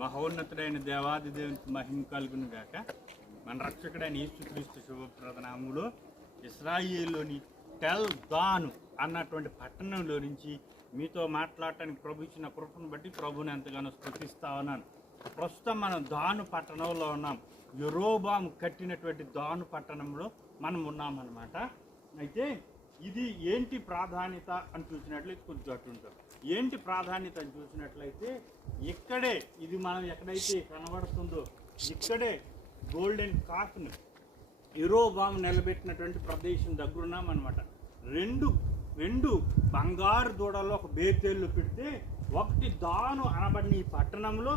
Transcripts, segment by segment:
మహోన్నతుడైన దేవాది దేవునికి మహిమ కలుగును గాక. మన రక్షకుడైన యేసుక్రీస్తు శుభప్రదనామములో ఇశ్రాయేలులోని టెల్ దాను అన్నటువంటి పట్టణంలో నుంచి మీతో మాట్లాడటానికి ప్రభు ఇచ్చిన కృపను బట్టి ప్రభుని ఎంతగానో స్తుతిస్తా ఉన్నాను. ప్రస్తుతం మనం దాను పట్టణంలో ఉన్నాం. యెరోబాము కట్టినటువంటి దాను పట్టణంలో మనం ఉన్నామన్నమాట. అయితే ఇది ఏంటి ప్రాధాన్యత అని చూసినట్లయితే కొంచెం అటు ఉంటాం. ఏంటి ప్రాధాన్యత అని చూసినట్లయితే ఇక్కడే ఇది మనం ఎక్కడైతే కనబడుతుందో ఇక్కడే గోల్డెన్ కాఫ్ను యెరోబాము నిలబెట్టినటువంటి ప్రదేశం దగ్గరున్నామన్నమాట. రెండు బంగారు దూడల్లో ఒక బేతేళ్ళు పెడితే ఒకటి దాను అనబడిన ఈ పట్టణంలో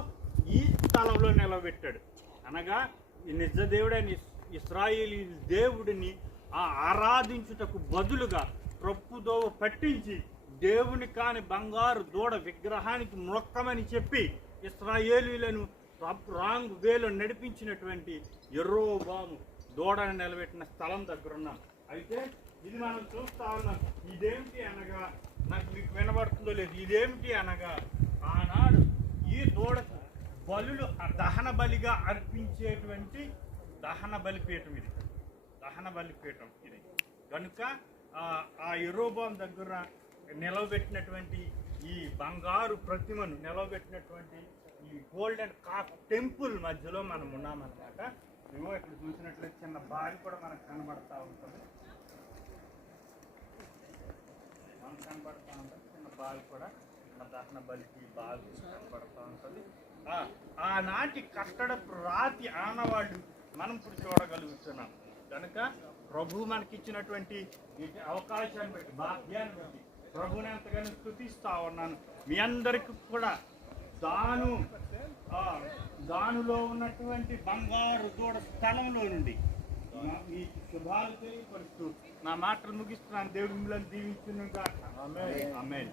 ఈ స్థలంలో నిలబెట్టాడు. అనగా ఈ నిజ దేవుడైన ఇశ్రాయేలీ దేవుడిని ఆరాధించుటకు బదులుగా ప్రప్పుదోవ పట్టించి దేవుని కాని బంగారు దూడ విగ్రహానికి మొక్కమని చెప్పి ఇశ్రాయేలీలను రాంగ్ వేలో నడిపించినటువంటి యెరోబాము దూడను నిలబెట్టిన స్థలం దగ్గర ఉన్నాం. అయితే ఇది మనం చూస్తా ఉన్నాం. ఇదేమిటి అనగా, నాకు మీకు వినబడుతుందో లేదు, ఇదేమిటి అనగా ఆనాడు ఈ దూడకు బలులు దహన బలిగా అర్పించేటువంటి దహన బలిపీఠం ఇది. దహన బలిపీఠం ఇది కనుక ఆ యెరోబాము దగ్గర నిలవబెట్టినటువంటి ఈ బంగారు ప్రతిమను నిలవబెట్టినటువంటి ఈ గోల్డెన్ కాఫ్ టెంపుల్ మధ్యలో మనం ఉన్నామన్నమాట. ఇవో ఇక్కడ చూసినట్లయితే చిన్న బావి కూడా మనకు కనబడతా ఉంటుంది. చిన్న బావి కూడా చిన్న దహన బలికి బావి కనబడతా ఉంటుంది. ఆనాటి కట్టడపు రాతి ఆనవాళ్ళు మనం ఇప్పుడు చూడగలుగుతున్నాం. కనుక ప్రభు మనకిచ్చినటువంటి అవకాశాన్ని బట్టి, భాగ్యాన్ని బట్టి ప్రభుని ఎంతగానో స్తుతిస్తా ఉన్నాను. మీ అందరికీ కూడా దానులో ఉన్నటువంటి బంగారు దూడ స్థలంలో నుండి మీ శుభాలు తెలియపరుస్తూ నా మాటలు ముగిస్తున్నాను. దేవుడు మిమ్మల్ని దీవించును గాక. ఆమేన్. ఆమేన్.